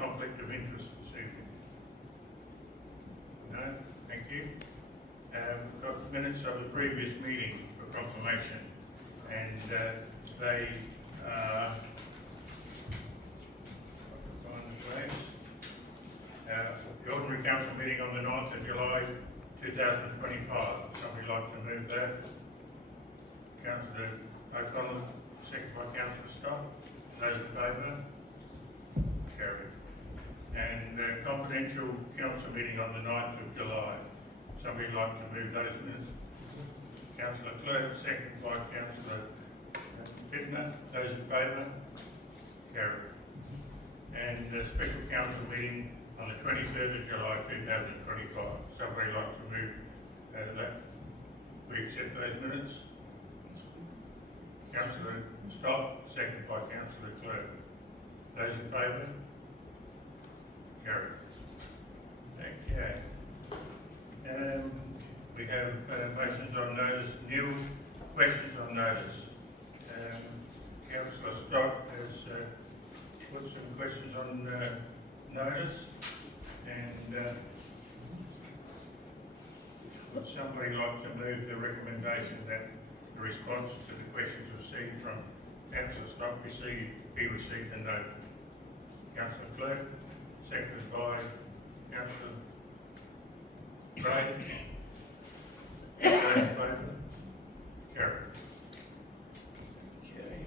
conflict of interest this evening? No, thank you. We've got minutes of the previous meeting for confirmation, and they the ordinary council meeting on the 9th of July 2025. Somebody like to move that? Councillor O'Connell, second by Councillor Scott. Those in favour? Carried. And confidential council meeting on the 9th of July. Somebody like to move those minutes? Councillor Clerk, second by Councillor Bittner. Those in favour? Carried. And the special council meeting on the 23rd of July 2025. Somebody like to move that? We accept those minutes? Councillor Stott, second by Councillor Clerk. Those in favour? Carried. Okay. We have motions on notice. New questions on notice. Councillor Stott has put some questions on notice, and would somebody like to move the recommendation that the responses to the questions received from Councillor Stott be received and noted? Councillor Clerk, seconded by Councillor Gray. Those in favour? Carried. Okay.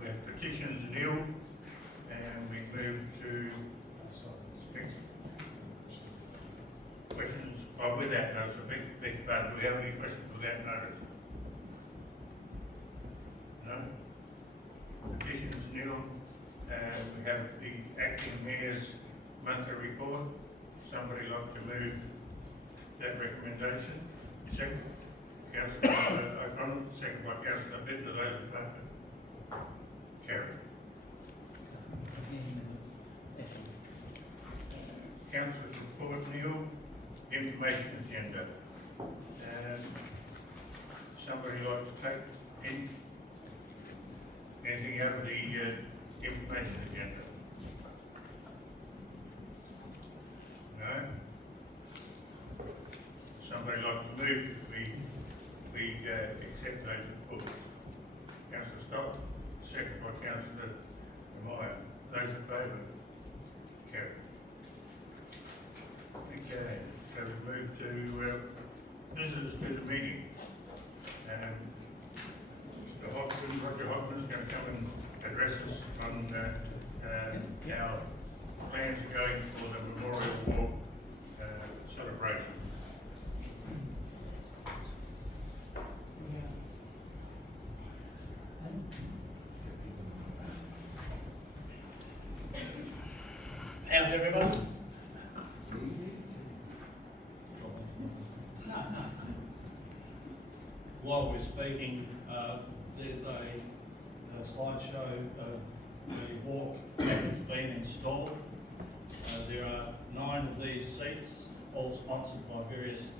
We have petitions nil, and we move to questions without notice. A big button. Do we have any questions without notice? No? Petitions nil. We have the acting mayor's monthly report. Somebody like to move that recommendation? Second. Councillor O'Connell, second by Councillor Bittner. Those in favour? Carried. Councillor's report, Neil. Information agenda. Somebody like to take anything out of the information agenda? No? Somebody like to move we accept those reports? Councillor Stott, second by Councillor Meyer. Those in favour? Carried. Okay, so we move to visitors to the meeting. Mr. Hopkins, Roger Hopkins, is going to come and address us on our plans going for the Memorial Walk celebration. How's everyone? While we're speaking, there's a slideshow of the walk as it's been installed. There are 9 of these seats, all sponsored by various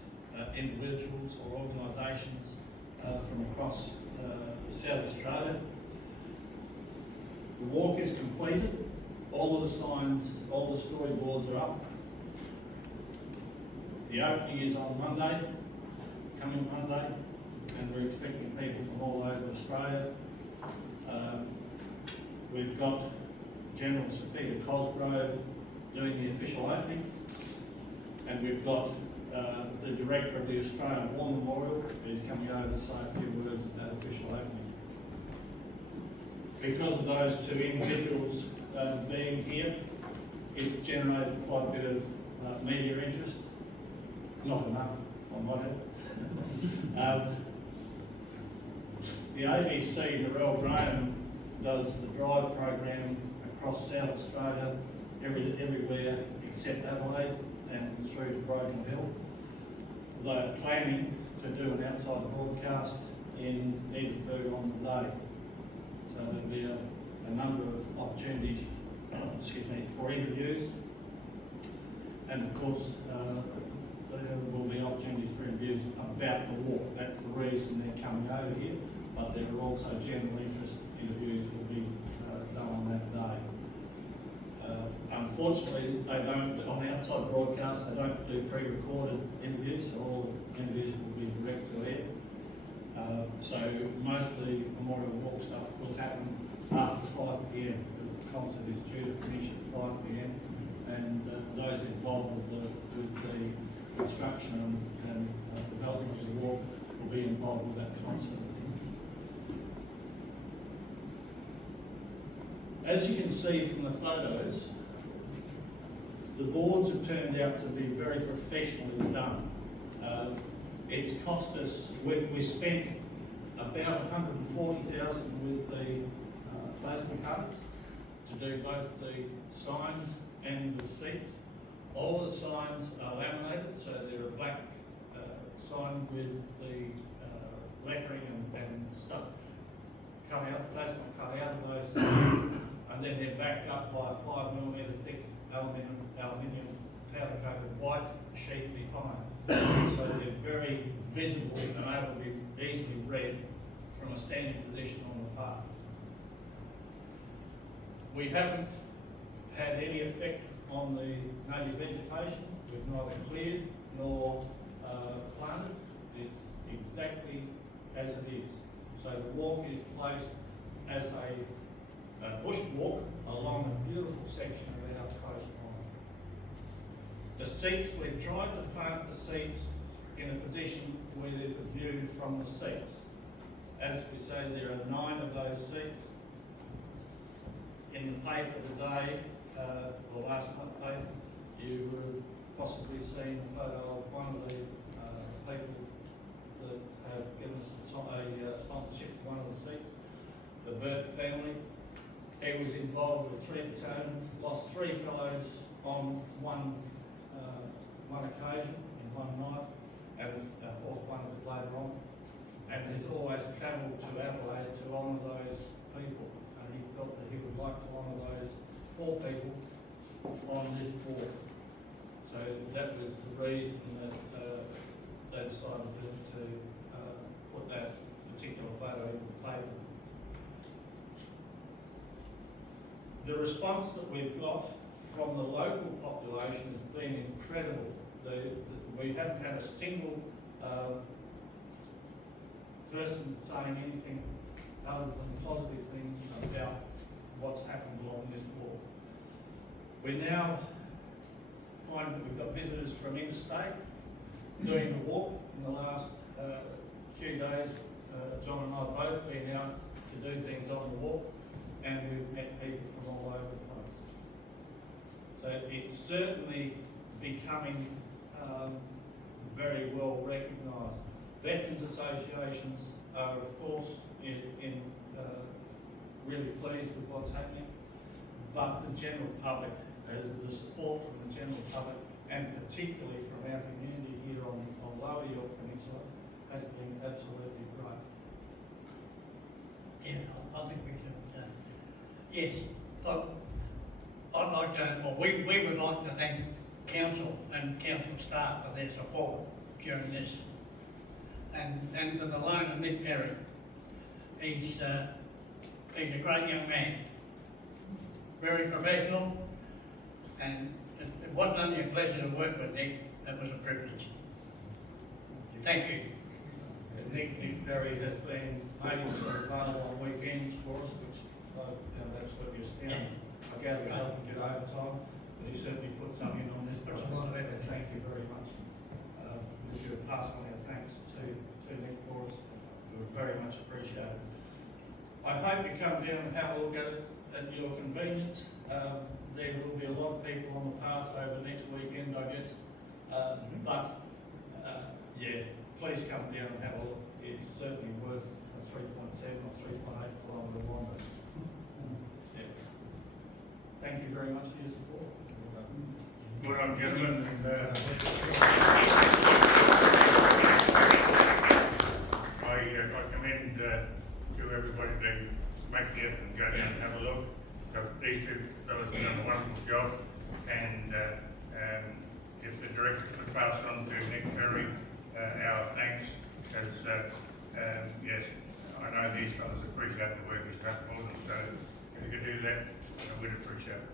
individuals or organisations from across South Australia. The walk is completed. All of the signs, all the storyboards are up. The opening is on Monday, coming Monday, and we're expecting people from all over Australia. We've got General Sir Peter Cosgrove doing the official opening, and we've got the Director of the Australian War Memorial who's coming over to say a few words about official opening. Because of those 2 individuals being here, it's generated quite a bit of media interest. Not enough, I might add. The ABC, Narelle Graham, does the drive program across South Australia, everywhere except Adelaide and through to Broken Hill. They're planning to do an outside broadcast in Edinburgh on the day. So there'll be a number of opportunities for interviews, and of course there will be opportunities for interviews about the walk. That's the reason they're coming over here, but there are also general interest interviews will be done on that Unfortunately, they don't, on outside broadcasts, they don't do pre-recorded interviews, so all the interviews will be direct to air. So most of the Memorial Walk stuff will happen after 5 p.m. because the concert is due to finish at 5 p.m. and those involved with the construction and development of the walk will be involved with that concert. As you can see from the photos, the boards have turned out to be very professionally done. It's cost us, we spent about $140,000 with the plasma cutters to do both the signs and the seats. All the signs are laminated, so they're a black sign with the lettering and stuff cut out, plasma cut out of those signs, and then they're backed up by a 5mm thick aluminium powder coated white sheet behind. So they're very visible and able to be easily read from a standing position on the path. We haven't had any effect on the native vegetation. We've neither cleared nor planted. It's exactly as it is. So the walk is placed as a bush walk along a beautiful section of our coastline. The seats, we've tried to plant the seats in a position where there's a view from the seats. As we say, there are 9 of those seats. In the paper today, or last month's paper, you would have possibly seen a photo of one of the people that have given us a sponsorship for one of the seats, the Burke family. He was involved with 3 battalions, lost 3 fellows on one occasion in one night, and a 4th one a bit later on, and has always travelled to Adelaide to honour those people, and he felt that he would like to honour those 4 people on this board. So that was the reason that they decided to put that particular photo in the paper. The response that we've got from the local population has been incredible. We haven't had a single person saying anything other than positive things about what's happened along this walk. We now find that we've got visitors from interstate doing the walk. In the last few days, John and I have both been out to do things on the walk, and we've met people from all over the place. So it's certainly becoming very well recognised. Veterans associations are, of course, really pleased with what's happening, but the general public, the support from the general public, and particularly from our community here on Lower Yorke Peninsula, has been absolutely great. Yeah, I think we can. Yes, look, I'd like to. Well, we would like to thank council and council staff for their support during this, and for the loan of Mick Perry. He's a great young man, very professional, and it wasn't only a pleasure to work with Nick, it was a privilege. Thank you. Nick Perry has been able to run on weekends for us, which that's what you're standing. I gather he doesn't get overtime, but he certainly put some in on this project. Thank you very much. We should pass on our thanks to Nick for us. We would very much appreciate it. I hope you come down and have a look at it at your convenience. There will be a lot of people on the path over the next weekend, I guess. Yeah, please come down and have a look. It's certainly worth a 3.7 or 3.8 kilometre longer. Yeah. Thank you very much for your support. Well done, gentlemen. I commend to everybody to make the effort and go down and have a look. These 2 fellows have done a wonderful job, and if the director could pass on to Nick Perry our thanks, as yes, I know these fellows appreciate the work he's done for them, so if you could do that, we'd appreciate it.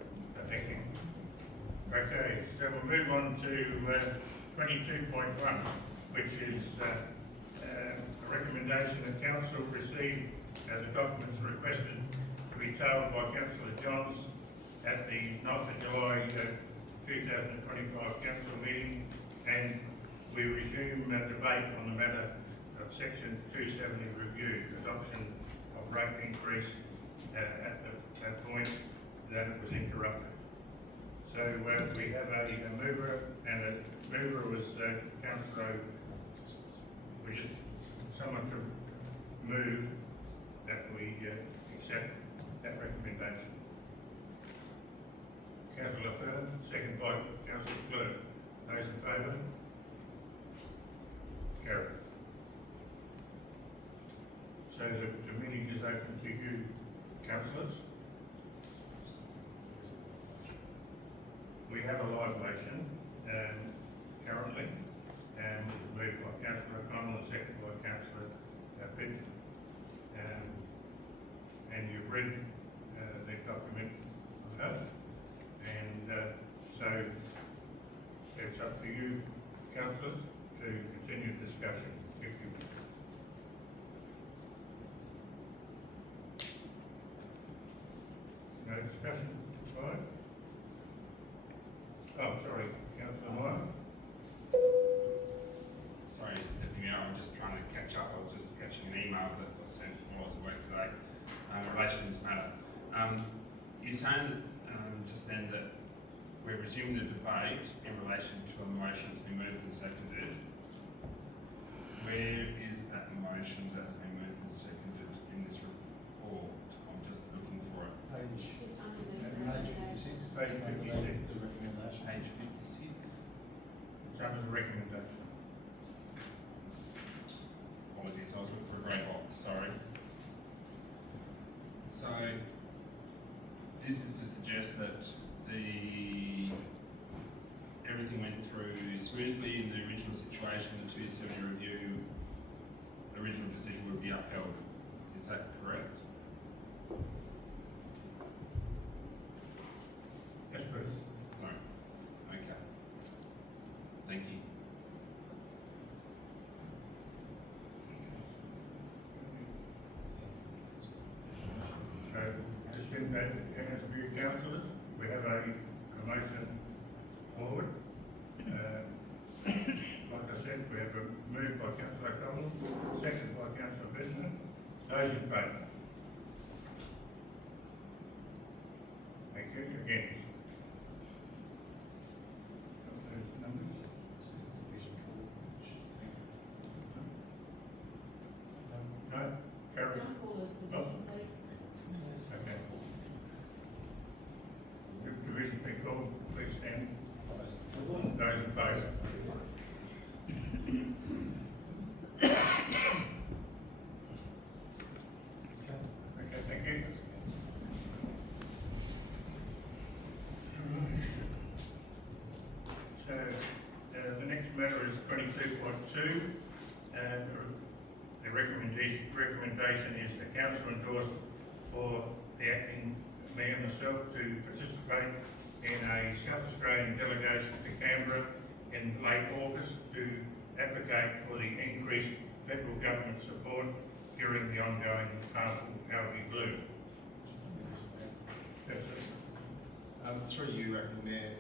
Thank you. Okay, so we'll move on to 22.1, which is a recommendation that council receive the documents requested to be tabled by Councillor Johns at the 9th of July 2025 council meeting, and we resume debate on the matter of section 270 review, adoption of rate increase at that point that it was interrupted. So we have a mover, and a mover was Councillor, we just, someone to move that we accept that recommendation. Councillor Furr, second by Councillor Clerk. Those in favour? Carried. So the meeting is open to you, councillors. We have a live motion currently, and it was moved by Councillor O'Connell and seconded by Councillor Pitt. And you've read the document of oath, and so it's up to you, councillors, to continue discussion if you wish. No discussion, right? Oh, sorry, Councillor Meyer. Sorry, Deputy Mayor, I'm just trying to catch up. I was just catching an email that was sent while I was at work today in relation to this matter. You're saying just then that we're resuming the debate in relation to a motion to be moved and seconded. Where is that motion that has been moved and seconded in this report? I'm just looking for it. Page Just under the page recommendations. 56. Page 56. The recommendation. Page 56. It's under the recommendation. Apologies, I was looking for a grey box, sorry. So, this is to suggest that everything went through smoothly in the original situation, the 270 review, the original decision would be upheld. Is that correct? Yes, please. No. Okay. Thank you. So, just in that, as of you councillors, we have a motion forward. Like I said, we have a move by Councillor O'Connell, second by Councillor Bittner. Those in favour? Thank you. Against? Those numbers? This is the division code. No? Carry? Can I call a division, please? Okay. Division be called, please stand. Those in favour? Okay, thank you. So, the next matter is 22.2. The recommendation is the council endorse for the acting mayor and myself to participate in a South Australian delegation to Canberra in late August to advocate for the increased federal government support during the ongoing harmful algae bloom. That's it. Through you, Acting Mayor,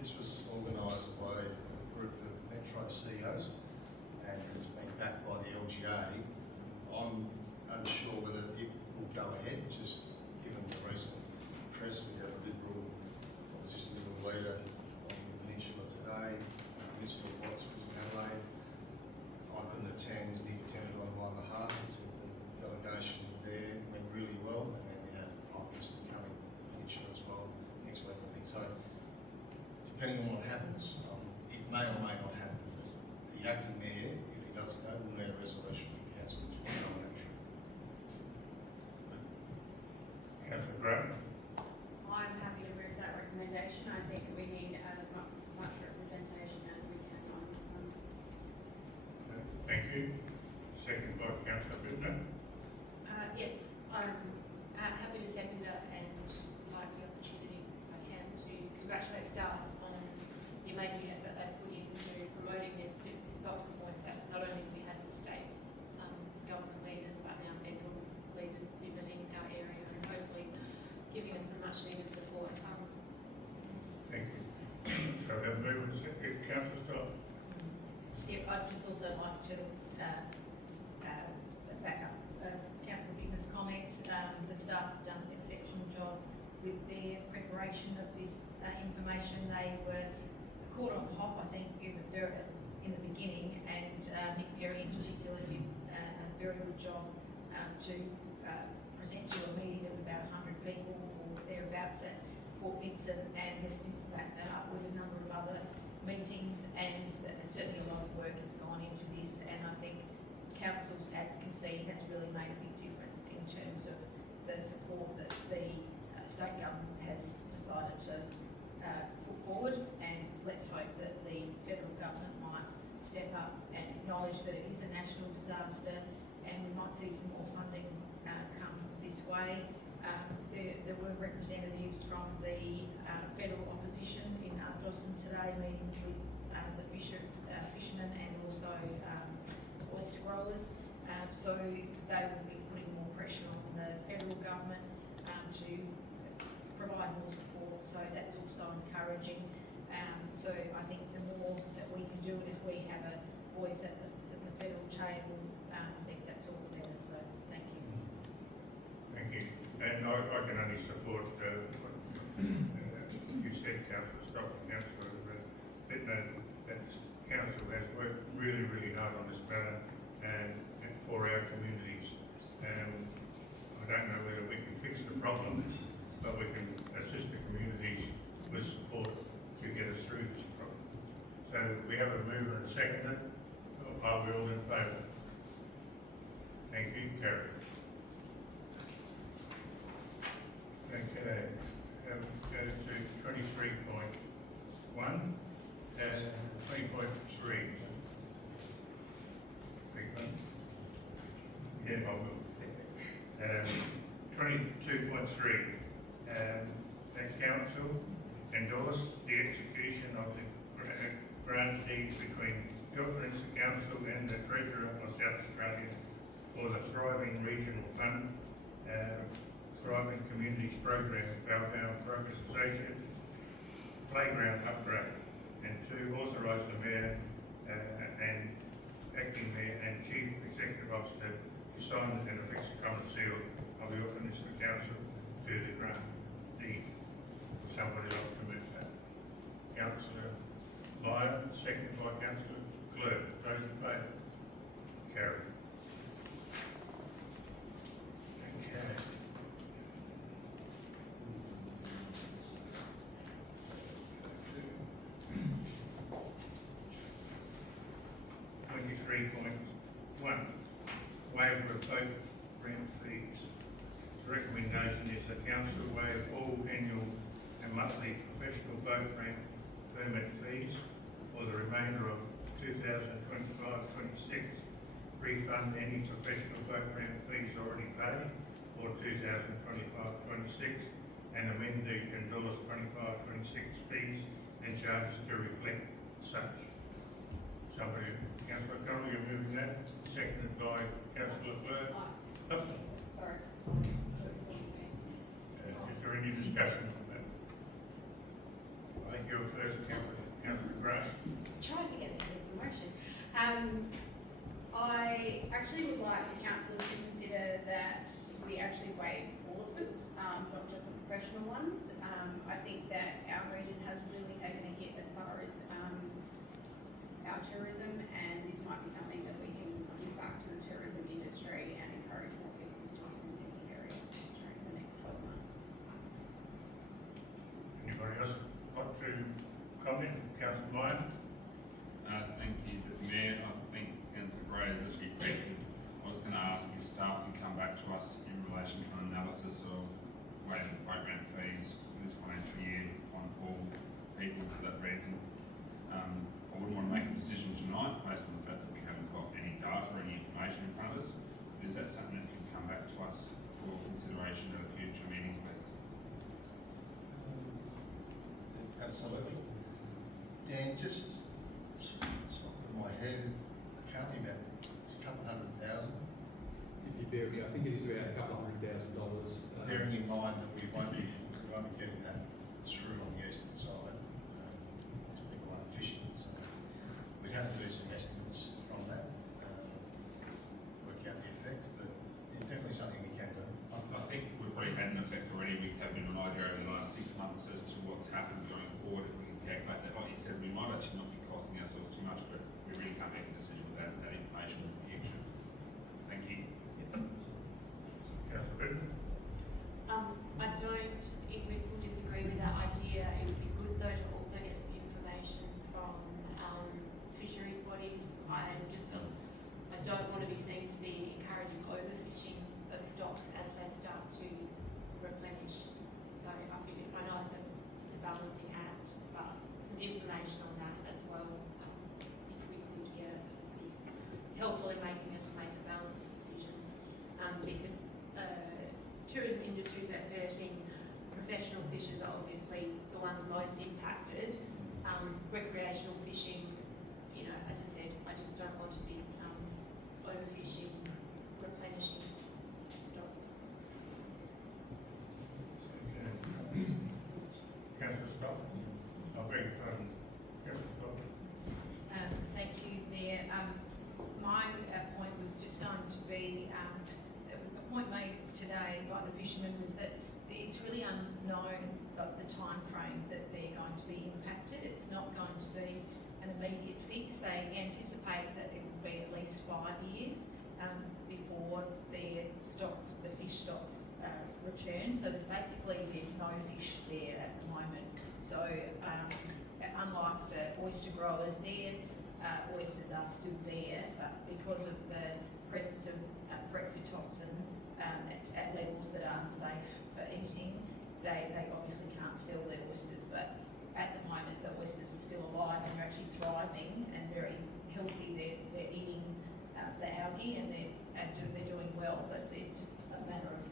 this was organised by a group of Metro CEOs and it's been backed by the LGA. I'm unsure whether it will go ahead, just given the recent press with the Liberal opposition Liberal leader on the peninsula today, Mr. Watts was in Adelaide. I couldn't attend, he attended on my behalf. He said the delegation there went really well, and then we have the Prime Minister coming to the peninsula as well next week, I think. So, depending on what happens, it may or may not happen. The acting mayor, if he doesn't go, will need a resolution from council to go on that trip. Councillor Graham? I'm happy to move that recommendation. I think we need as much representation as we can on this one. Thank you. Second by Councillor Bittner. Yes, I'm happy to second that and like the opportunity, if I can, to congratulate staff on the amazing effort they've put into promoting this. It's got to the point that not only do we have the state government leaders, but now federal leaders visiting our area and hopefully giving us some much needed support and funds. Thank you. So we have a mover and a second, councillor Scott. Yeah, I'd just also like to back up Councillor Bittner's comments. The staff have done an exceptional job with their preparation of this information. They were caught on hop, I think, in the beginning, and Nick Perry in particular did a very good job to present to a meeting of about 100 people or thereabouts at Port Vincent, and has since backed that up with a number of other meetings, and certainly a lot of work has gone into this, and I think council's advocacy has really made a big difference in terms of the support that the state government has decided to put forward, and let's hope that the federal government might step up and acknowledge that it is a national disaster, and we might see some more funding come this way. There were representatives from the federal opposition in Ardrossan today meeting with the fishermen and also oyster growers. So they will be putting more pressure on the federal government to provide more support. So that's also encouraging. So I think the more that we can do, and if we have a voice at the federal table, I think that's all the better. So thank you. Thank you. And I can only support what you said, Councillor Stock and Councillor Bittner, that council has worked really, really hard on this matter and for our communities. I don't know whether we can fix the problem, but we can assist the communities with support to get us through this problem. So we have a mover and a seconder. Are we all in favour? Thank you, carried. Okay, go to 23.1 and 20.3. Yeah, I will. 22.3, the council endorsed the execution of the grant deed between Yorke Peninsula Council and the Treasurer of South Australia for the Thriving Regional Fund, Thriving Communities Program, Balboa Progress Associates, Playground Upgrade, and to authorise the Mayor and Acting Mayor and Chief Executive Officer to sign and affix the common seal of the Yorke Peninsula Council to the grant deed. Would somebody like to move that? Councillor Meyer, seconded by Councillor Clerk. Those in favour? Carried. Okay. Waiver of boat rent fees. The recommendation is that council waive all annual and monthly professional boat rent permit fees for the remainder of 2025-26, refund any professional boat rent fees already paid for 2025-26, and amend the endorsed 25-26 fees and charges to reflect such. Somebody, Councillor Connolly, you're moving that, seconded by Councillor Clerk. Sorry. Is there any discussion on that? I think you're first, Councillor Gray. Tried to get a bit of promotion. I actually would like the councillors to consider that we actually waive all of them, not just the professional ones. I think that our region has really taken a hit as far as our tourism, and this might be something that we can give back to the tourism industry and encourage more people to stop in the area during the next 12 months. Anybody else want to comment? Councillor Meyer? Thank you, Mayor. I think Councillor Gray has actually corrected. I was going to ask if staff can come back to us in relation to an analysis of waiving boat rent fees this financial year on all people for that reason. I wouldn't want to make a decision tonight based on the fact that we haven't got any data or any information in front of us. Is that something that can come back to us for consideration at a future meeting, please? absolutely. Dan, just, it's not in my head, currently about, it's a couple $100,000, If you bear, I think it is around $200,000. bearing in mind that we won't be getting that through on the eastern side, because people aren't fishing, so we'd have to do some estimates from that, work out the effect, but it's definitely something we can do. I think we've probably had an effect already. We have been an idea over the last 6 months as to what's happened going forward. If we can calculate that, like you said, we might actually not be costing ourselves too much, but we really can't make a decision without that information in the future. Thank you. Councillor Britton? I don't in principle disagree with that idea. It would be good though to also get some information from fisheries bodies. I don't want to be seen to be encouraging overfishing of stocks as they start to replenish. So I know it's a balancing act, but some information on that as well, if we could get, would be helpful in making us make a balanced decision. Because tourism industries are hurting. Professional fishers are obviously the ones most impacted. Recreational fishing, you know, as I said, I just don't want to be overfishing, replenishing stocks. Councillor Scott? I beg your pardon. Councillor Scott? Thank you, Mayor. My point was just going to be, it was a point made today by the fishermen, was that it's really unknown the time frame that they're going to be impacted. It's not going to be an immediate fix. They anticipate that it will be at least 5 years before their stocks, the fish stocks, return. So that basically there's no fish there at the moment. So unlike the oyster growers, their oysters are still there, but because of the presence of brexitoxin at levels that are unsafe for eating, they obviously can't sell their oysters. But at the moment, the oysters are still alive and they're actually thriving and very healthy. They're eating the algae and they're doing well. But it's just a matter of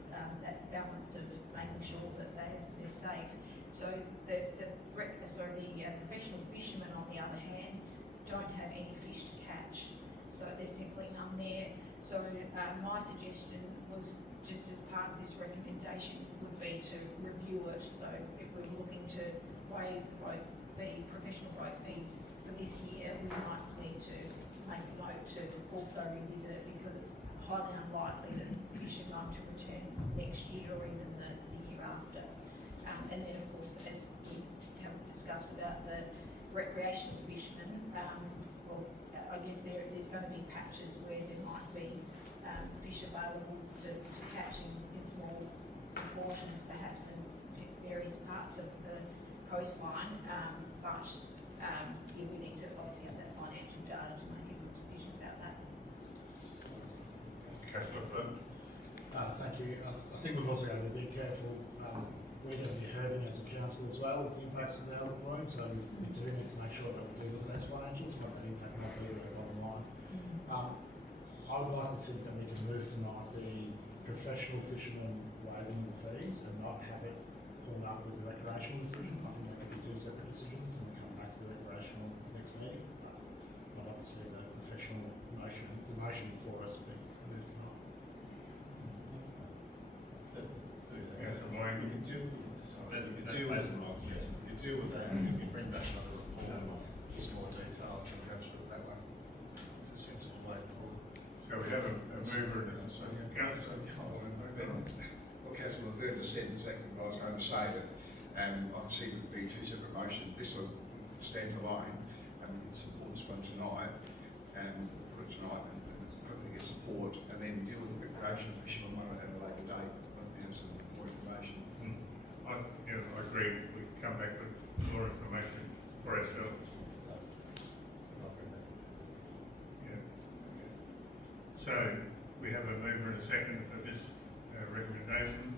that balance of making sure that they're safe. So the professional fishermen, on the other hand, don't have any fish to catch. So there's simply none there. So my suggestion was, just as part of this recommendation, would be to review it. So if we're looking to waive the professional boat fees for this year, we might need to make a note to also revisit it, because it's highly unlikely that fish are going to return next year or even the year after. And then of course, as we have discussed about the recreational fishermen, I guess there's going to be patches where there might be fish available to catch in small proportions, perhaps in various parts of the coastline. But we need to obviously have that financial data to make a good decision about that. Councillor Flynn? Thank you. I think we've also got to be careful. We're going to be hurting as a council as well with the impacts of the Albert Road, so we do need to make sure that we do look at those financials, but that impact might be at the bottom line. I would like to think that we can move tonight the professional fishermen waiving the fees and not have it formed up with the recreational decision. I think that could be two separate decisions, and we come back to the recreational next meeting. But I'd like to see the professional motion, the motion before us be moved tonight. Councillor Moyne? We can deal with That's based on last year. we can deal with that, and we can bring back another report with some more detail and go through it that way. It's a sensible way forward. So we have a mover and a second. Councillor What Councillor Laverne just said is exactly what I was going to say, that obviously it would be two separate motions. This will stand alone, and we can support this one tonight, and put it tonight, and hopefully get support, and then deal with the recreational fishermen one at a later date, when we have some more information. I agree. We can come back with more information for ourselves. I'll bring that. Yeah. So we have a mover and a second for this recommendation.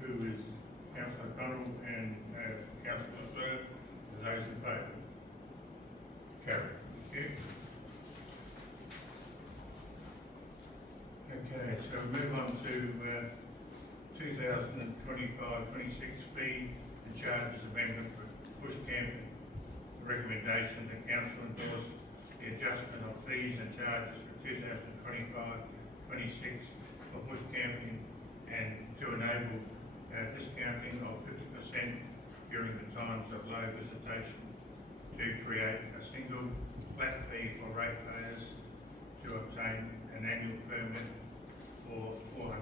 Who is Councillor Connell and Councillor Slur? Those in favour? Carried. Thank you. Okay, so we move on to 2025-26 fee the charges amendment for bush camping. The recommendation the council endorse the adjustment of fees and charges for 2025-26 for bush camping and to enable discounting of 50% during the times of low visitation, to create a single flat fee for ratepayers to obtain an annual permit for $400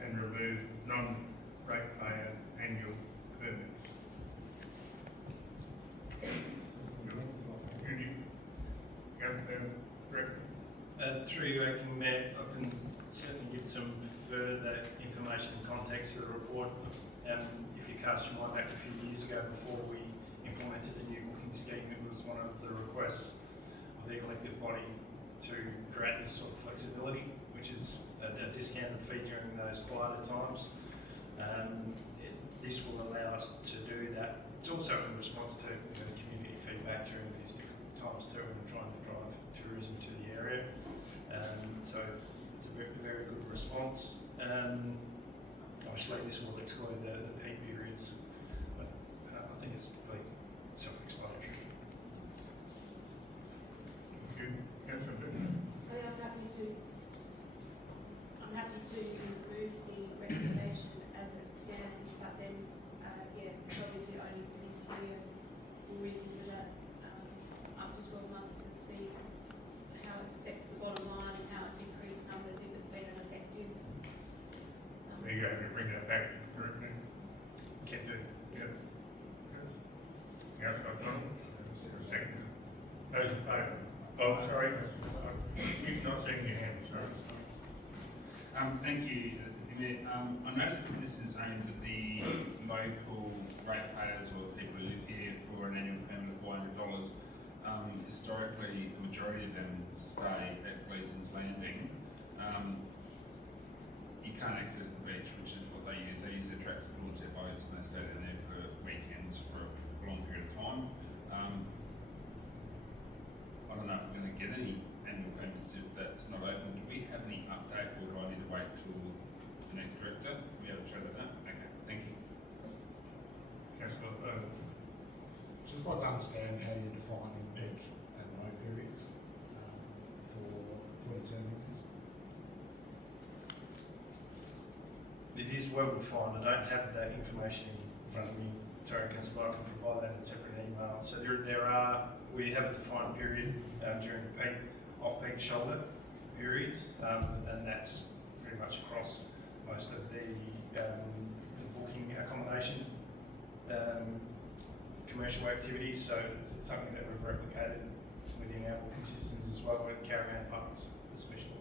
and remove non-ratepayer annual permits. Through you, Acting Mayor, I can certainly give some further information and context to the report. If you cast your mind back a few years ago, before we implemented the new booking scheme, it was one of the requests of the elected body to create this sort of flexibility, which is a discounted fee during those quieter times. This will allow us to do that. It's also in response to community feedback during these different times too, and we're trying to drive tourism to the area. So it's a very, very good response. Obviously this will exclude the peak periods, but I think it's really self-explanatory. Thank you. Councillor Britton. I'm happy to remove the recommendation as it stands, but then, it's obviously only for this year. We'll revisit it after 12 months and see how it's affected the bottom line and how it's increased numbers if it's been an effective. Are you going to bring that back, correct? Can do. Yep. Councillor O'Connell, second. Those in favour? Oh, sorry. You've not seen your hand, sorry. Thank you, Mayor. I noticed that this is aimed at the local ratepayers or people who live here for an annual payment of $400. Historically, the majority of them stay at Gleason's Landing. You can't access the beach, which is what they use. They use their tractors to launch their boats and they stay down there for weekends for a long period of time. I don't know if we're going to get any annual payments if that's not open. Do we have any update, or do I need to wait till the next director? We have a chat about that? Okay, thank you. Councillor Just like to understand how you're defining peak and low periods for determining this. It is well defined. I don't have that information in front of me. Sorry, Councillor, I can provide that in a separate email. So we have a defined period during peak, off-peak shoulder periods, and that's pretty much across most of the booking accommodation commercial activities. So it's something that we've replicated within our booking systems as well, with caravan parks especially.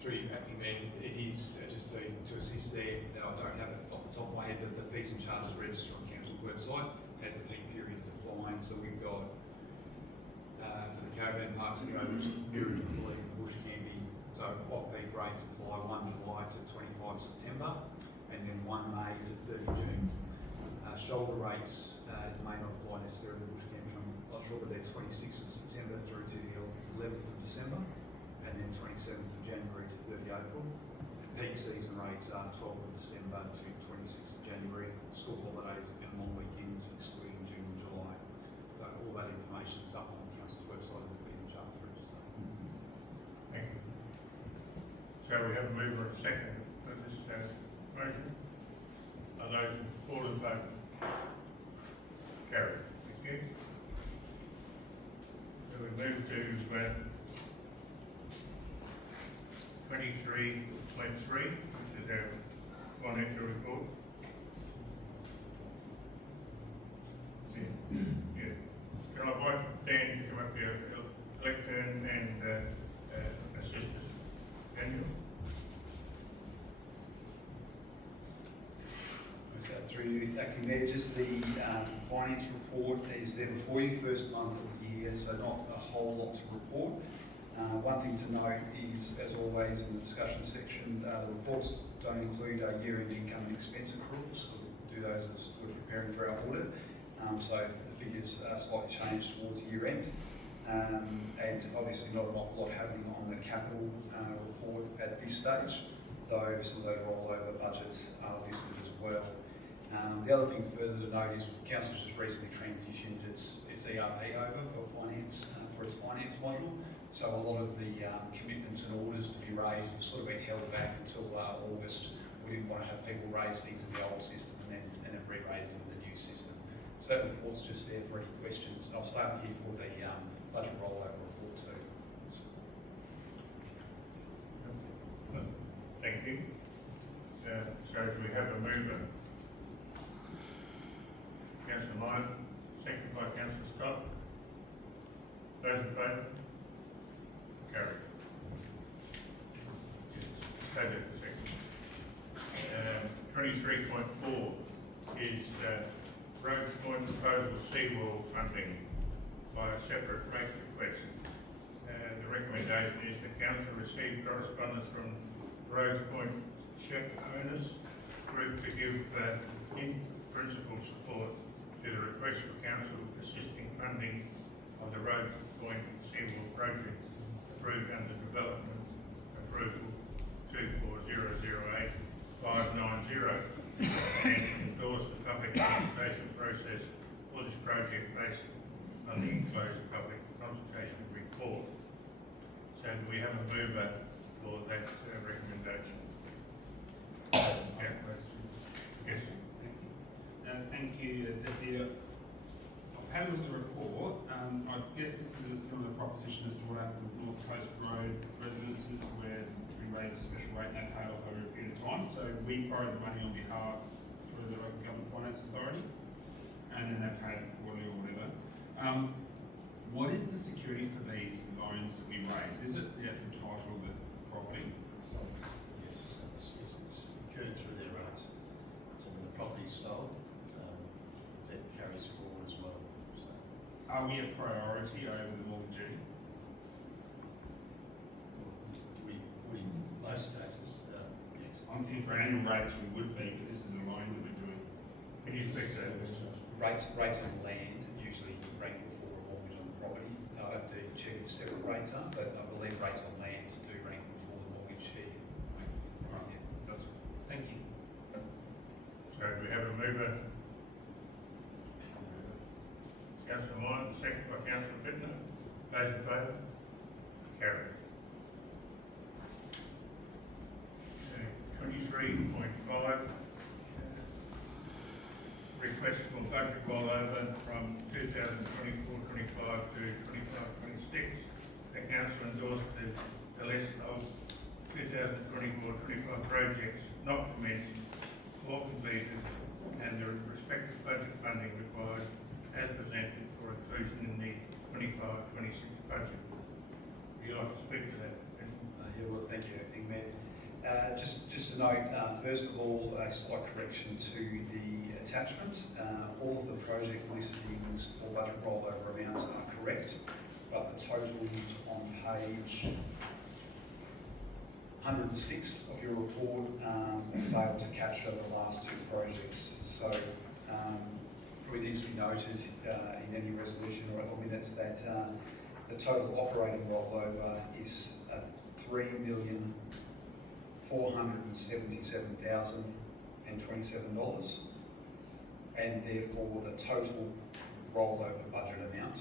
Through you, Acting Mayor, it is just to assist there, that I don't have it off the top of my head, but the fees and charges register on council's website has the peak periods defined. So we've got for the caravan parks anyway, which is mirrored fully in bush camping. So off-peak rates apply 1 July to 25 September, and then 1 May to 30 June. Shoulder rates may not apply necessarily to bush camping. I'm not sure, but they're 26th of September through to the 11th of December, and then 27th of January to 30 April. Peak season rates are 12th of December to 26th of January. School holidays and long weekends excluding June and July. So all that information is up on the council's website and the fees and charges register. Thank you. So we have a mover and a second for this motion. Are those all in favour? Carried. Thank you. So we move to 23.3, which is our financial report. Yeah. Can I invite Dan to come up here, lectern and assist us? Daniel? So through you, Acting Mayor, just the finance report is there before you, first month of the year, so not a whole lot to report. One thing to note is, as always in the discussion section, the reports don't include year-end income and expense accruals. So we'll do those as we're preparing for our audit. So the figures are slightly changed towards year-end. and obviously not a lot happening on the capital report at this stage, though some of those rollover budgets are listed as well. The other thing further to note is Council's just recently transitioned its ERP over for its finance module. So a lot of the commitments and orders to be raised have sort of been held back until August. We didn't want to have people raise things in the old system and then re-raise them in the new system. So that report's just there for any questions. I'll stay up here for the budget rollover report too. Thank you. So do we have a mover? Councillor Lyon, seconded by Councillor Scott. Those in favour? Carried. Stay there for a second. 23.4 is Roads Point proposal seawall funding by a separate rate request. The recommendation is the council receive correspondence from Roads Point ship owners group to give in principle support to the request for council assisting funding of the Roads Point seawall project approved under development approval 24008-590 and endorse the public consultation process for this project based on the enclosed public consultation report. So do we have a mover for that recommendation? Yeah. Yes. Thank you, Deputy. I've had a look at the report. I guess this is a similar proposition as to what happened with North Coast Road residences, where we raised a special rate and they paid off over a period of time. So we borrowed the money on behalf of the Local Government Finance Authority, and then they paid quarterly or whatever. What is the security for these loans that we raise? Is it the actual title of the property? So, yes, it's occurred through their rates. So when the property's sold, that carries forward as well. So Are we a priority over the mortgagee? we would in most cases, yes. I'm thinking for annual rates we would be, but this is a loan that we're doing. Can you speak to that? Rates on land usually rank before a mortgage on the property. I'll have to check if separate rates are, but I believe rates on land do rank before the mortgage here. Right. That's, thank you. So do we have a mover? Councillor Lyon, second by Councillor Bittner. Those in favour? Carried. 23.5. Request for budget rollover from 2024-25 to 25-26. The council endorsed the list of 2024-25 projects not commenced or completed and the respective budget funding required as presented for inclusion in the 25-26 budget. Would you like to speak to that? Yeah, well, thank you, Acting Mayor. Just to note, first of all, a slight correction to the attachment. All of the project listings or budget rollover amounts are correct, but the totals on page 106 of your report failed to capture the last two projects. So probably needs to be noted in any resolution or minutes that the total operating rollover is $3,477,027, and therefore the total rollover budget amount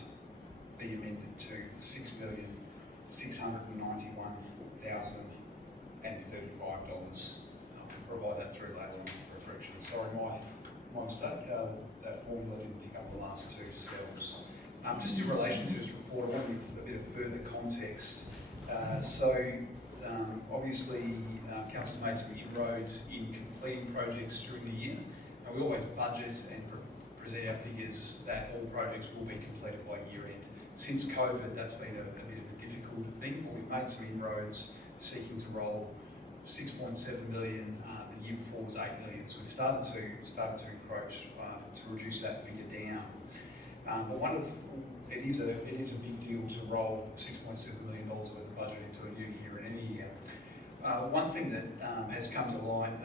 be amended to $6,691,035. Provide that through later on for correction. Sorry, my mistake. That formula didn't pick up the last two cells. Just in relation to this report, I want to give a bit of further context. Obviously, Council made some inroads in completing projects during the year. And we always budget and present our figures that all projects will be completed by year end. Since COVID, that's been a bit of a difficult thing, but we've made some inroads seeking to roll 6.7 million. The year before was 8 million, so we've started to encroach to reduce that figure down. But it is a big deal to roll $6.7 million worth of budget into a new year in any year. One thing that has come to light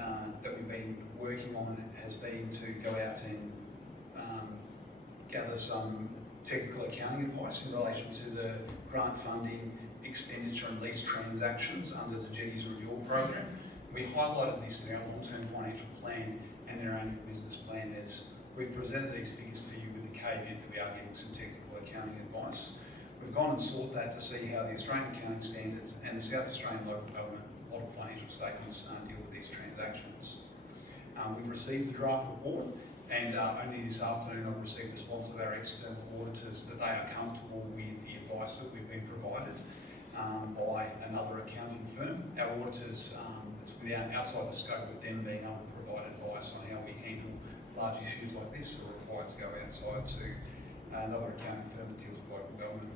that we've been working on has been to go out and gather some technical accounting advice in relation to the grant funding, expenditure and lease transactions under the Jetties Renewal Program. We highlighted this in our long-term financial plan and in our annual business plan as we've presented these figures to you with the caveat that we are getting some technical accounting advice. We've gone and sought that to see how the Australian accounting standards and the South Australian local government model financial statements deal with these transactions. We've received the draft report, and only this afternoon I've received the response of our external auditors that they are comfortable with the advice that we've been provided by another accounting firm. Our auditors, it's outside the scope of them being able to provide advice on how we handle large issues like this, or required to go outside to another accounting firm that deals with local government.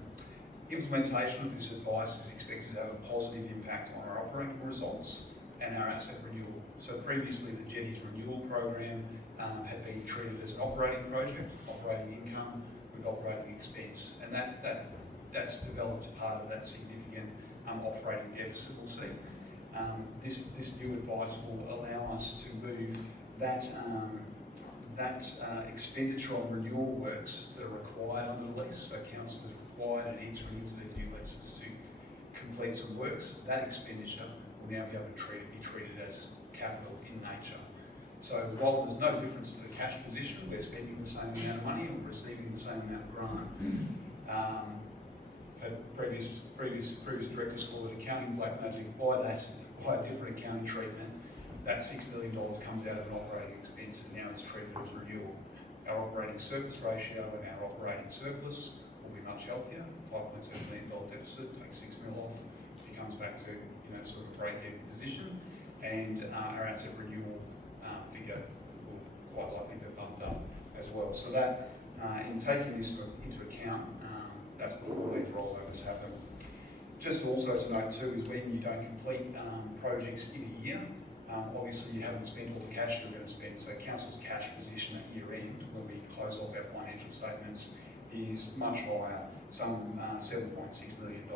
Implementation of this advice is expected to have a positive impact on our operating results and our asset renewal. So previously the Jetties Renewal Program had been treated as an operating project, operating income with operating expense, and that's developed part of that significant operating deficit we'll see. This new advice will allow us to move that expenditure on renewal works that are required under the lease, so council is required and entering into these new leases to complete some works. That expenditure will now be able to be treated as capital in nature. So while there's no difference to the cash position, we're spending the same amount of money and we're receiving the same amount of grant. Previous directors call it accounting black magic. By a different accounting treatment, that $6 million comes out of an operating expense and now it's treated as renewal. Our operating surplus ratio and our operating surplus will be much healthier. $5.7 million deficit, take $6 million off, it comes back to sort of break-even position, and our asset renewal figure will quite likely be bumped up as well. So that, in taking this into account, that's before these rollovers happen. Just also to note too is when you don't complete projects in a year, obviously you haven't spent all the cash you're going to spend. So council's cash position at year end, when we close off our financial statements, is much higher, some $7.6 million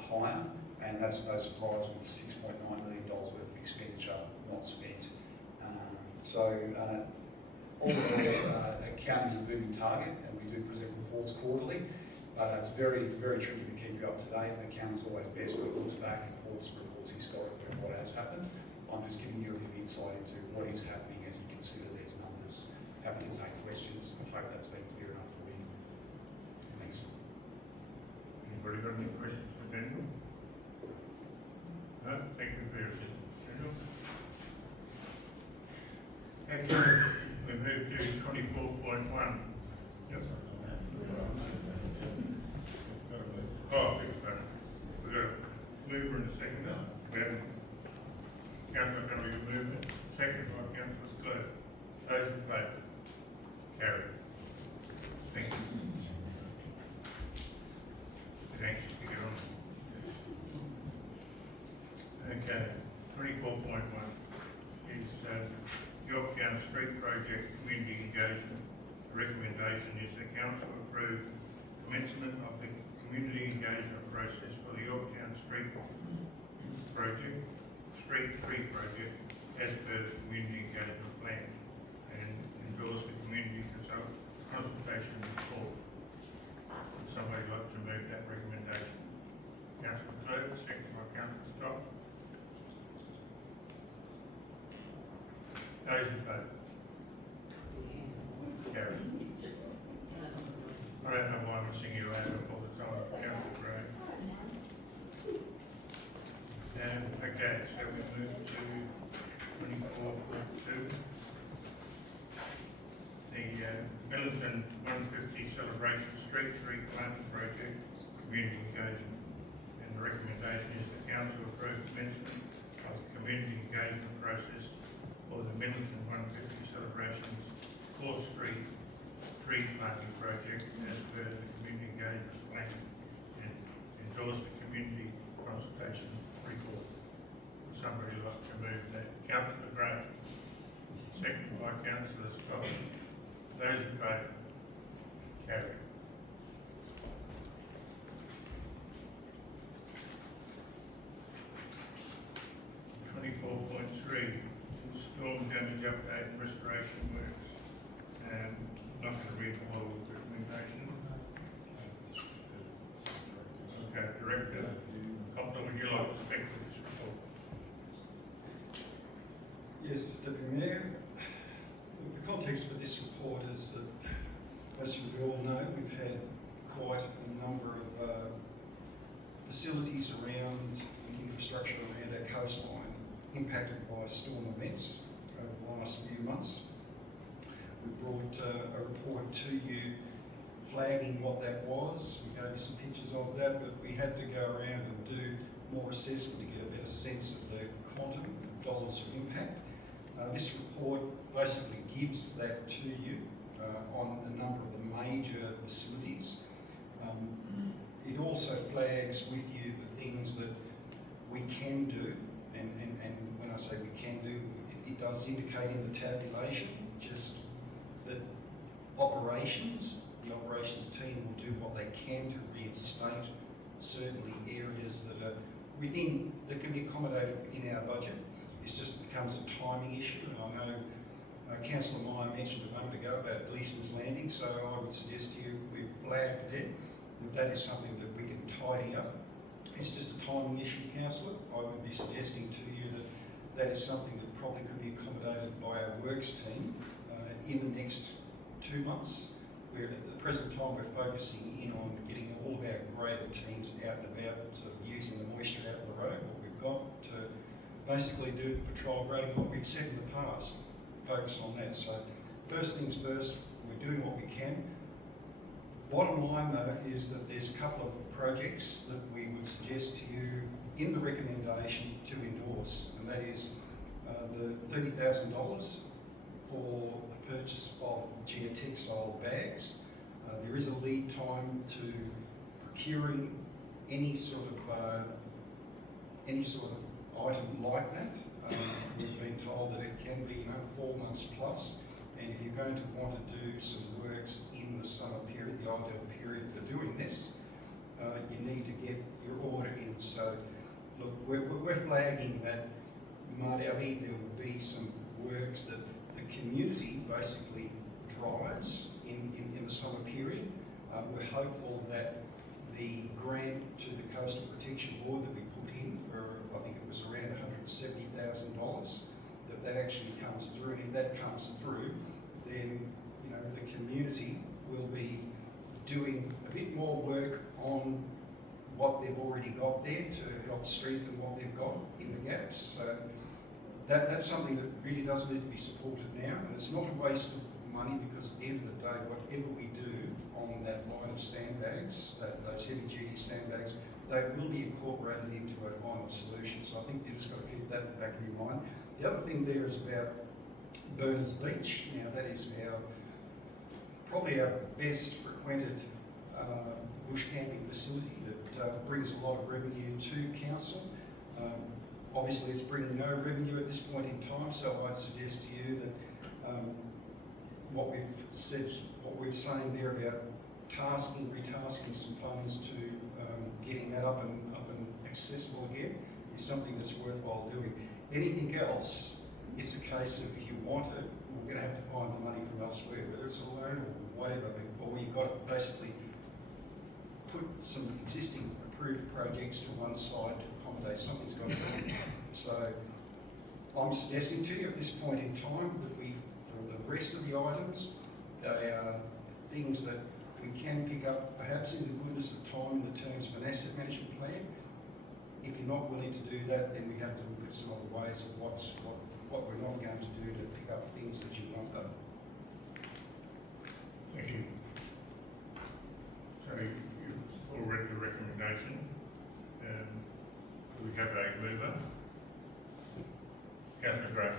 higher, and that's no surprise with $6.9 million worth of expenditure not spent. All of the accounting is a moving target, and we do present reports quarterly, but it's very, very tricky to keep you up to date. The accounting is always best when it looks back and reports historically of what has happened. I'm just giving you a bit of insight into what is happening as you consider these numbers. Happy to take questions. I hope that's been clear enough for you. Thanks. Anybody got any questions for Daniel? No? Thank you for your assistance, Daniel. Okay, we move to 24.1. Yes. Oh, we've got a mover and a second. We haven't. Councillor Connolly, your movement. Second by Councillor Clerk. Those in favour? Carried. Thank you. Been anxious to get on. Okay, 24.1 is Yorke Peninsula Street Project Community Engagement. The recommendation is the council approve commencement of the community engagement process for the Yorke Street Project, Street Tree Project, as per the community engagement plan, and endorse the community consultation report. Would somebody like to move that recommendation? Councillor Clerk, second by Councillor Stott. Those in favour? Carried. I don't know why I'm singing you out all the time, Councillor Gray. Okay, so we move to 24.2. The Millington 150 Celebration Street Tree Planting Project Community Engagement. And the recommendation is the council approve commencement of the community engagement process for the Millington 150 Celebrations 4th Street Tree Planting Project as per the community engagement plan, and endorse the community consultation report. Would somebody like to move that? Councillor Gray, second by Councillor Stott. Those in favour? Carried. Storm damage update and restoration works. I'm not going to read the whole recommendation. Director Compton, would you like to speak to this report? Yes, Deputy Mayor. The context for this report is that, as we all know, we've had quite a number of facilities around and infrastructure around our coastline impacted by storm events over the last few months. We brought a report to you flagging what that was. We gave you some pictures of that, but we had to go around and do more assessment to get a better sense of the quantum of dollars of impact. This report basically gives that to you on a number of the major facilities. It also flags with you the things that we can do, and when I say we can do, it does indicate in the tabulation just that the operations team will do what they can to reinstate certainly areas that can be accommodated within our budget. It just becomes a timing issue, and I know Councillor Meyer mentioned a moment ago about Gleeson's Landing, so I would suggest to you we flagged there that is something that we can tidy up. It's just a timing issue, Councillor. I would be suggesting to you that is something that probably could be accommodated by our works team in the next 2 months, where at the present time we're focusing in on getting all of our graded teams out and about, sort of using the moisture out of the road, what we've got, to basically do the patrol grading, what we've said in the past, focus on that. So first things first, we're doing what we can. Bottom line though is that there's a couple of projects that we would suggest to you in the recommendation to endorse, and that is the $30,000 for the purchase of geotextile bags. There is a lead time to procuring any sort of item like that. We've been told that it can be 4 months plus, and if you're going to want to do some works in the summer period, the ideal period for doing this, you need to get your order in. So look, we're flagging that Mardelli, there will be some works that the community basically drives in the summer period. We're hopeful that the grant to the Coastal Protection Board that we put in for, I think it was around $170,000, that actually comes through, and if that comes through, then the community will be doing a bit more work on what they've already got there to help strengthen what they've got in the gaps. So that's something that really does need to be supported now, and it's not a waste of money, because at the end of the day, whatever we do on that line of sandbags, those heavy-duty sandbags, they will be incorporated into a final solution. So I think you've just got to keep that in the back of your mind. The other thing there is about Berners Beach. Now that is probably our best frequented bush camping facility that brings a lot of revenue to council. Obviously it's bringing no revenue at this point in time, so I'd suggest to you that what we're saying there about retasking some funds to getting that up and accessible again is something that's worthwhile doing. Anything else, it's a case of if you want it, we're going to have to find the money from elsewhere, whether it's a loan or whatever, or you've got to basically put some existing approved projects to one side to accommodate something's got to be. So I'm suggesting to you at this point in time that for the rest of the items, they are things that we can pick up perhaps in the goodness of time in the terms of an asset management plan. If you're not willing to do that, then we have to look at some other ways of what we're not going to do to pick up things that you want done. Thank you. So you've all read the recommendation. We have a mover. Councillor Gray.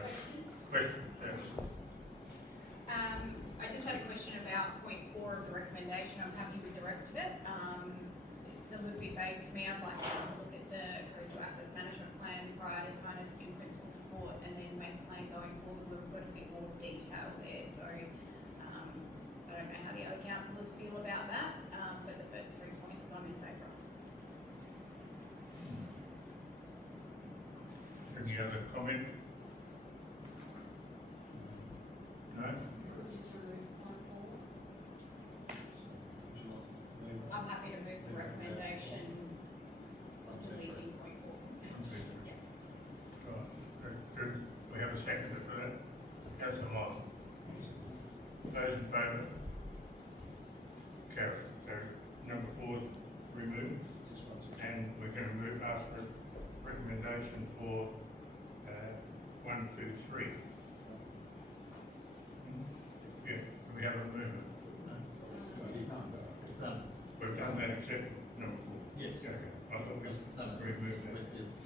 Question? Yes. I just had a question about point 4 of the recommendation. I'm happy with the rest of it. It's a little bit vague for me. I'd like to have a look at the coastal assets management plan prior to kind of in principle support, and then make a plan going forward. We've got a bit more detail there, so I don't know how the other councillors feel about that, but the first 3 points I'm in favour of. Any other comment? No? I'm happy to move the recommendation recommendation for, 1, 2, 3. Yeah, we have a movement. It's done. We've done that except number 4. Yes. Okay, I thought we No, no. removed that.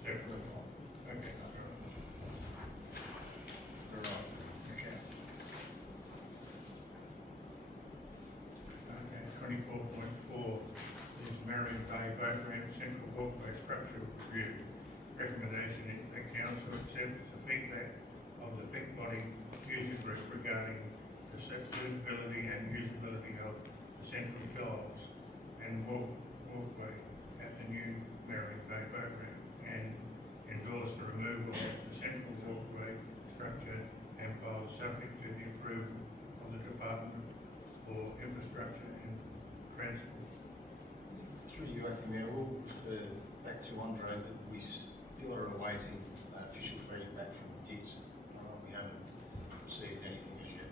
Separate. We're fine. Okay, that's right. Right, okay. Okay, 24.4 is Marion Bay Boat Ramp Central Walkway Structural Review. Recommendation is the council accepts the feedback of the big body user group regarding the suitability and usability of the central guides and walkway at the new Marion Bay Boat Ramp, and endorse the removal of the central walkway structure and poles subject to the approval of the Department for Infrastructure and Transport. Through you, Acting Mayor, we'll refer back to Andre, but we still are awaiting official feedback from DIT. We haven't received anything as yet.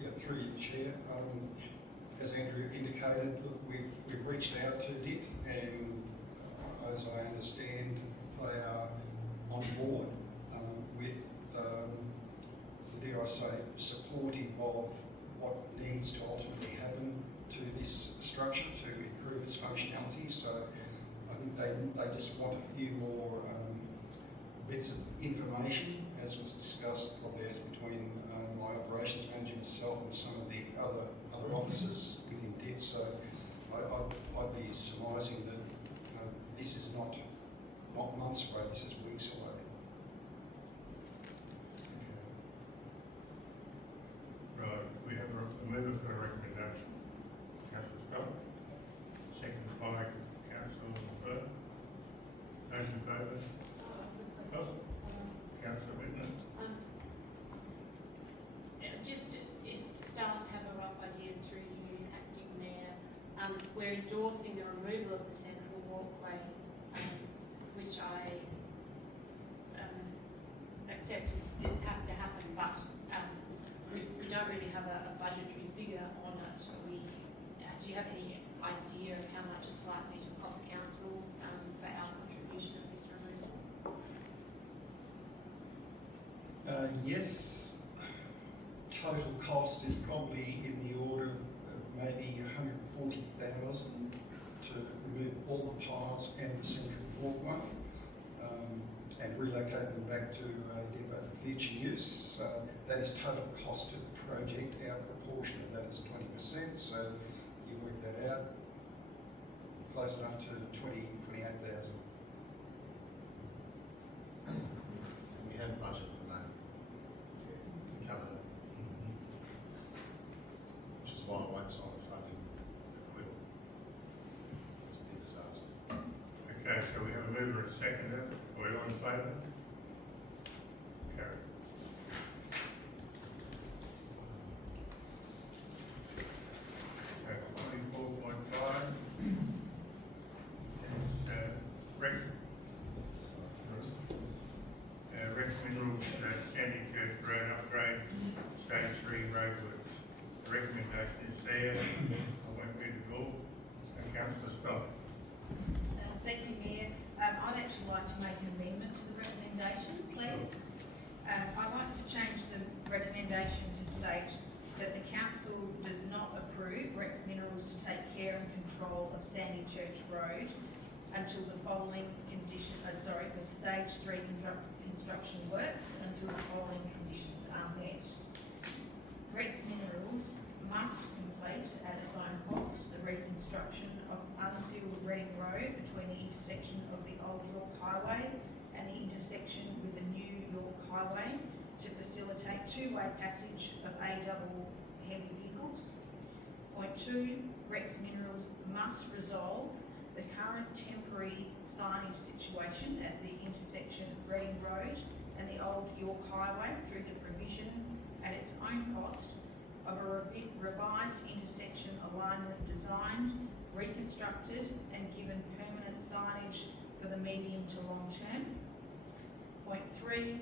Yeah, through you, Chair. As Andrew indicated, look, we've reached out to DIT, and as I understand, they are on board with, dare I say, supportive of what needs to ultimately happen to this structure to improve its functionality. So I think they just want a few more bits of information, as was discussed probably between my operations manager himself and some of the other officers within DIT. So I'd be surmising that this is not months away, this is weeks away. Right, we have a mover for a recommendation. Councillor Scott, seconded by Councillor Burr. Those in favour? Oh, Councillor Whitner. Just if staff have a rough idea through you, Acting Mayor, we're endorsing the removal of the central walkway, which I accept it has to happen, but we don't really have a budgetary figure on it. Do you have any idea of how much it's likely to cost council for our contribution of this removal? Yes, total cost is probably in the order of maybe 140,000 to remove all the piles and the central walkway, and relocate them back to depot for future use. That is total cost of the project. Our proportion of that is 20%, so you work that out, close enough to 28,000. We have a budget at the moment to cover that, which is why I won't sign the funding acquittal. It's a disaster. Okay, so we have a mover and a seconder. Are we all in favour? Carried. Okay, 24.5 is Rex Minerals Sandy Church Road upgrade, stage 3 roadworks. The recommendation is there. I won't read it all. Councillor Scott. Thank you, Mayor. I'd actually like to make an amendment to the recommendation, please. I'd like to change the recommendation to state that the council does not approve Rex Minerals to take care and control of Sandy Church Road until the following for stage 3 construction works until the following conditions are met. Rex Minerals must complete at its own cost the reconstruction of unsealed Reading Road between the intersection of the Old York Highway and the intersection with the New York Highway to facilitate two-way passage of A-double heavy vehicles. Point 2, Rex Minerals must resolve the current temporary signage situation at the intersection of Reading Road and the Old York Highway through the provision at its own cost of a revised intersection alignment designed, reconstructed and given permanent signage for the medium to long term. Point 3,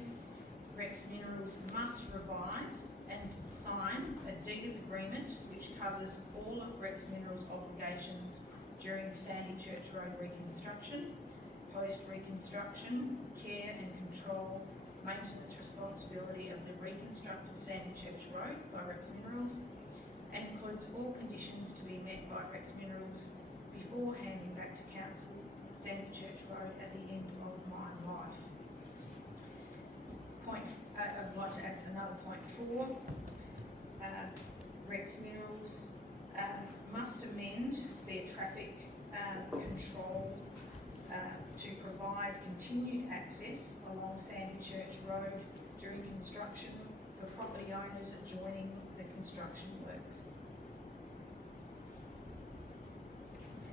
Rex Minerals must revise and sign a deed of agreement which covers all of Rex Minerals' obligations during Sandy Church Road reconstruction, post-reconstruction, care and control, maintenance responsibility of the reconstructed Sandy Church Road by Rex Minerals, and includes all conditions to be met by Rex Minerals before handing back to council Sandy Church Road at the end of mine life. I'd like to add another point 4. Rex Minerals must amend their traffic control to provide continued access along Sandy Church Road during construction for property owners adjoining the construction works.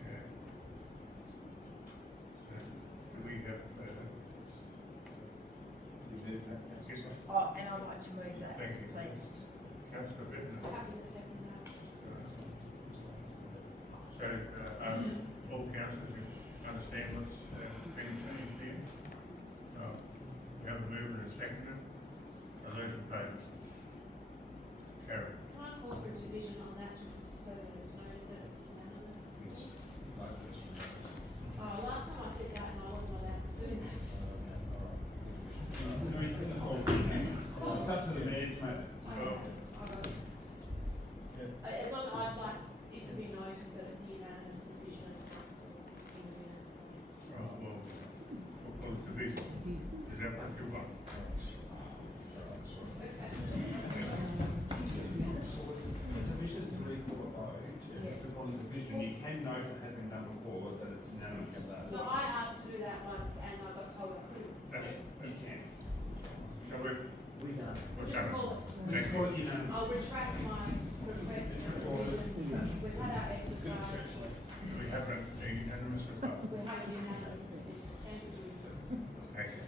Okay. So, do we have, You move that, councillor? Oh, and I'd like to move that, Thank you. please. Councillor Bittner? Happy to second that. So, all councillors understand what's being changed here? We have a mover and a seconder. Are those in favour? Carried. Can I call for a division on that, just so that it's noted that it's unanimous? No question. Oh, last time I said that and I wasn't allowed to do that. It's up to the mayor to make it. Well, I got it. As long as I'd like it to be noted that it's a unanimous decision of the council in the minutes. right, well, we'll call it division. Is that what you want? Division is 3/4 vote. If it's on a division, you can note it has been done before, that it's unanimous. No, I asked to do that once and I got told I couldn't. You can. So we're done. Just call it. Thank Call you. it unanimous. I'll retract my request for division. We've had our exercise. We have a unanimous vote. We'll have a unanimous decision. Thank you. Thank you.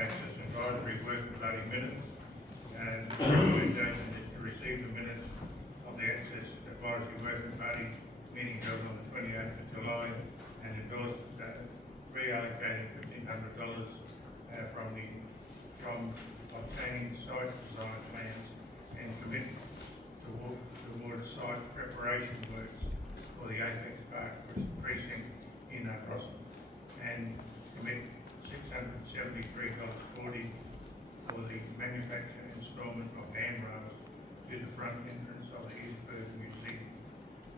Access advisory work relating minutes, and the recommendation is to receive the minutes of the Access Advisory Working Party meeting held on the 28th of July and endorse reallocating $1,500 from obtaining site design plans and commit towards site preparation works for the Apex Park precinct in Crossing, and commit $673.40 for the manufacture and installment of handrails to the front entrance of the Eastburg Museum.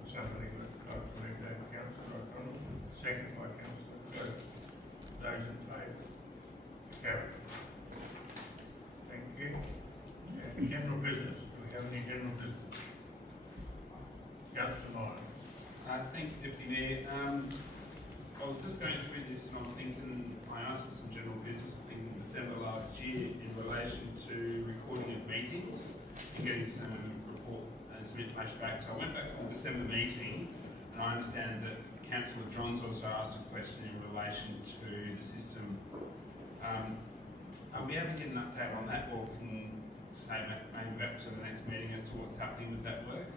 Somebody would like to move that, Councillor O'Connell, second by Councillor Clerk. Those in favour? Carried. Thank you. General business, do we have any general business? Councillor Lyon. Thank you, Deputy Mayor. I was just going through this and I'm thinking, I asked for some general business, I think in December last year, in relation to recording of meetings and getting some report and some information back. So I went back to the December meeting and I understand that Councillor Johns also asked a question in relation to the system. Are we able to get an update on that, or can say maybe back to the next meeting as to what's happening with that work?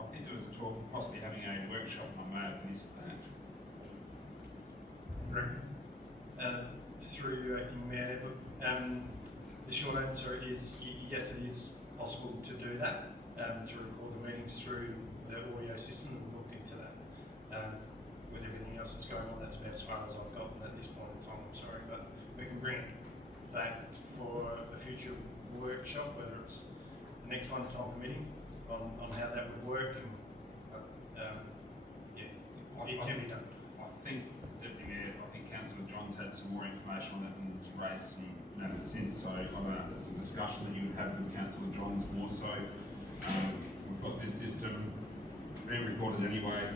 I think there was a talk of possibly having a workshop and I may have missed that. Through you, Acting Mayor, the short answer is yes, it is possible to do that, to record the meetings through the audio system, and we looked into that. With everything else that's going on, that's about as far as I've gotten at this point in time, I'm sorry, but we can bring it back for a future workshop, whether it's the next one time permitting, on how that would work, and it can be done. I think, Deputy Mayor, I think Councillor Johns had some more information on that and raised some matters since, so I don't know if there's a discussion that you would have with Councillor Johns more so. We've got this system being recorded anyway,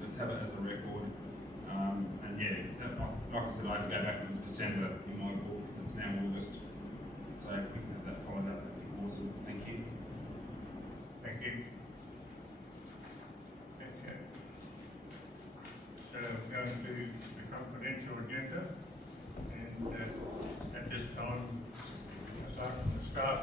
let's have it as a record. And yeah, like I said, I had to go back, it was December in my book, it's now August. So if we can have that followed up, that'd be awesome. Thank you. Thank you. Okay. So going to the confidential agenda. And at this time, aside from the staff